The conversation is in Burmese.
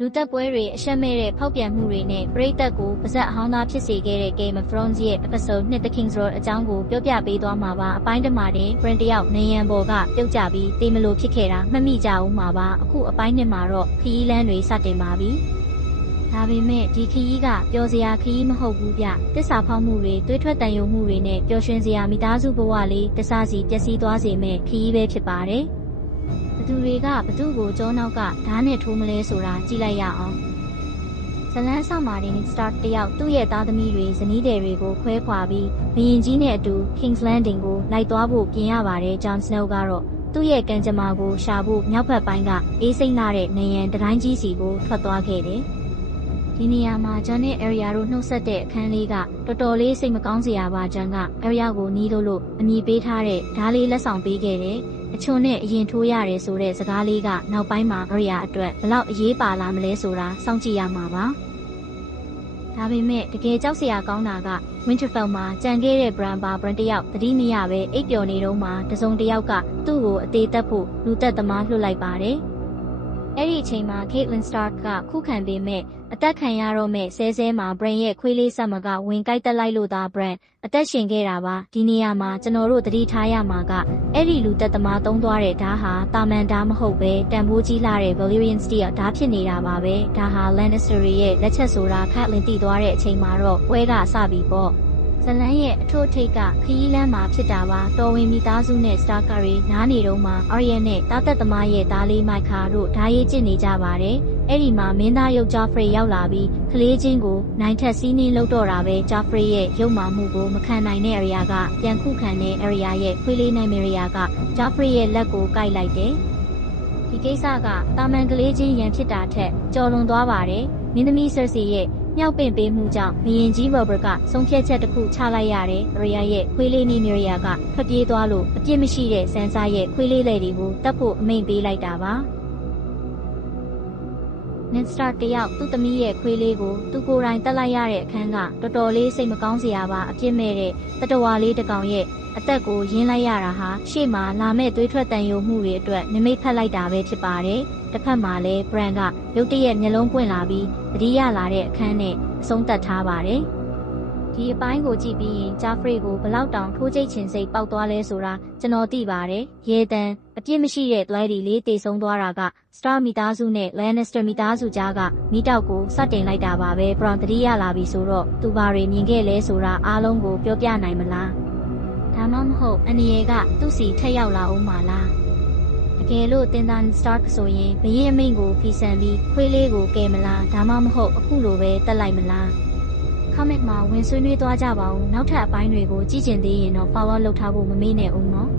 လူသက်ပွဲတွေအရှက်မဲ့တဲ့ဖောက်ပြန်မှုတွေနဲ့ပရိသတ်ကိုပါဇက်အဟောင်းသားဖြစ်စေခဲ့တဲ့ Game of Thrones ရဲ့ episode 2 The King's Road အကြောင်းကိုပြောပြပေးသွားမှာပါအပိုင်းတစ်မှာတင် Bran တယောက်နေရန်ပေါ်ကပြုတ်ကျပြီးတေးမလို့ဖြစ်ခဲ့တာမှတ်မိကြအောင်မှာပါအခုအပိုင်းနှစ်မှာတော့ခရီးလမ်းတွေစတင်ပါပြီဒါပေမဲ့ဒီခရီးကပျော်စရာခရီးမဟုတ်ဘူးဗျတစ္ဆာဖောက်မှုတွေတွေးထွက်တန်ယုံမှုတွေနဲ့ပျော်ရွှင်စရာမိသားစုဘဝလေးတစားစီပျက်စီးသွားစေမဲ့ခရီးပဲဖြစ်ပါတယ်ဘသူတွေကဘသူကိုကြောနောက်ကဓာတ်နဲ့ထိုးမလဲဆိုတာကြည့်လိုက်ရအောင်ဇလန်းဆောင်မာတင် Stark တယောက်သူ့ရဲ့သားသမီးတွေဇနီးသည်တွေကိုခွဲခွာပြီးဘရင်ကြီးနဲ့အတူ King's Landing ကိုလိုက်သွားဖို့ပြင်ရပါတယ် Jon Snow ကတော့သူ့ရဲ့ကံကြမ္မာကိုရှာဖို့မြောက်ဘက်ပိုင်းကအေးစိမ့်လာတဲ့နေရန်တတိုင်းကြီးစီကိုထွက်သွားခဲ့တယ်ဒီနေရာမှာ Jon နဲ့ Arya တို့နှုတ်ဆက်တဲ့အခန်းလေးကတော်တော်လေးစိတ်မကောင်းစရာပါ Jon က Arya ကိုနီးလို့အမည်ပေးထားတဲ့ဓားလေးလက်ဆောင်ပေးခဲ့တယ်အချွန်နဲ့အရင်ထိုးရတယ်ဆိုတဲ့စကားလေးကနောက်ပိုင်းမှာ Arya အတွက်ဘလောက်အရေးပါလာမလဲဆိုတာစောင့်ကြည့်ရမှာပါဒါပေမဲ့တကယ်ကြောက်စရာကောင်းတာက Winterfell မှာကြံခဲ့တဲ့ Bran တယောက်သတိမရပဲအိပ်ပျော်နေတော့မှတစုံတစ်ယောက်ကသူ့ကိုအသေးသက်ဖို့လူသက်သမားလွှတ်လိုက်ပါတယ်အဲ့ဒီအချိန်မှာ Catelyn Stark ကခုခံပေမဲ့အသက်ခံရတော့မဲ့ဆဲမှာ Bran ရဲ့ခွေးလေးဆက်မကဝင်ကိုက်တက်လိုက်လို့သာ Bran အသက်ရှင်ခဲ့တာပါဒီနေရာမှာကျွန်တော်တို့သတိထားရမှာကအဲ့ဒီလူသက်သမားသုံးသွားတဲ့ဓာတ်ဟာတာမန်ဓာတ်မဟုတ်ပဲတန်ဖိုးကြီးလာတဲ့ Valyrian Steel ဓာတ်ဖြစ်နေတာပါပဲဒါဟာ Lannister ရဲ့လက်ချက်ဆိုတာ Catelyn သိသွားတဲ့အချိန်မှာတော့ပွဲကစပြီပေါ့ဇလန်းရဲ့အထို့ထိတ်ကခရီးလမ်းမှာဖြစ်တာပါတော်ဝင်မိသားစုနဲ့ Stark တွေနားနေတော့မှ Arya နဲ့တာသက်သမားရဲ့သားလေး Mycah တို့ဓာရေးကျစ်နေကြပါတယ်အဲ့ဒီမှာမင်းသားရုပ် Joffrey ရောက်လာပြီးကလေးချင်းကိုနိုင်ထက်စီးနှင်းလုပ်တော့တာပဲ Joffrey ရဲ့ရုပ်မာမှုကိုမခံနိုင်တဲ့ Arya ကပြန်ခုခံတဲ့ Arya ရဲ့ခွေးလေးနိုင် Meria က Joffrey ရဲ့လက်ကိုကိုက်လိုက်တယ်ဒီကိစ္စကတာမန်ကလေးချင်းရန်ဖြစ်တာထက်ကျော်လွန်သွားပါတယ်မင်းသမီး Cersei ရဲ့မြောက်ပင့်ပေးမှုကြောင့်ဘရင်ကြီး Robert ကဆုံးဖြတ်ချက်တစ်ခုချလိုက်ရတယ်။ Arya ရဲ့ခွေးလေးနေ Meria ကထွက်ပြေးသွားလို့အပြစ်မရှိတဲ့ Sansa ရဲ့ခွေးလေးလေတွေကိုတတ်ဖို့အမိန့်ပေးလိုက်တာပါ။ Ned Stark တယောက်သူ့သမီးရဲ့ခွေးလေးကိုသူကိုယ်တိုင်တတ်လိုက်ရတဲ့အခန်းကတော်တော်လေးစိတ်မကောင်းစရာပါအပြစ်မဲ့တဲ့တတဝါလေးတစ်ကောင်ရဲ့အသက်ကိုရင်းလိုက်ရတာဟာရှေ့မှာလာမဲ့သွေးထွက်တန်ယိုမှုတွေအတွက်နမိတ်ဖက်လိုက်တာပဲဖြစ်ပါတယ်။တစ်ဖက်မှာလည်း Bran ကရုတ်တရက်မျက်လုံးပွင့်လာပြီးသတိရလာတဲ့အခန်းနဲ့အဆုံးသတ်ထားပါတယ်။ဒီအပိုင်းကိုကြည့်ပြီးရင် Joffrey ကိုဘလောက်တောင်ထိုးကျိတ်ချင်စိတ်ပေါက်သွားလဲဆိုတာကျွန်တော်သိပါတယ်။ရေတံအပြစ်မရှိတဲ့ Lady လေးတေဆုံးသွားတာက Stark မိသားစုနဲ့ Lannister မိသားစုကြားကမိတောက်ကိုစတင်လိုက်တာပါပဲ။ Bran သတိရလာပြီဆိုတော့သူဘာတွေမြင်ခဲ့လဲဆိုတာအားလုံးကိုပြောပြနိုင်မလား။ဒါမှမဟုတ်အန်ရီကသူ့စီထက်ရောက်လာအောင်မလားတကယ်လို့တင်သား Stark ဆိုရင်ဘရင်အမိန့်ကိုဖီဆန်ပြီးခွေးလေးကိုကယ်မလားဒါမှမဟုတ်အခုလိုပဲတက်လိုက်မလား comment မှာဝင်ဆွေးနွေးသွားကြပါဦးနောက်ထပ်အပိုင်းတွေကိုကြည့်ကျင်သေးရင်တော့ follow လုပ်ထားဖို့မမေ့နဲ့ဦးနော်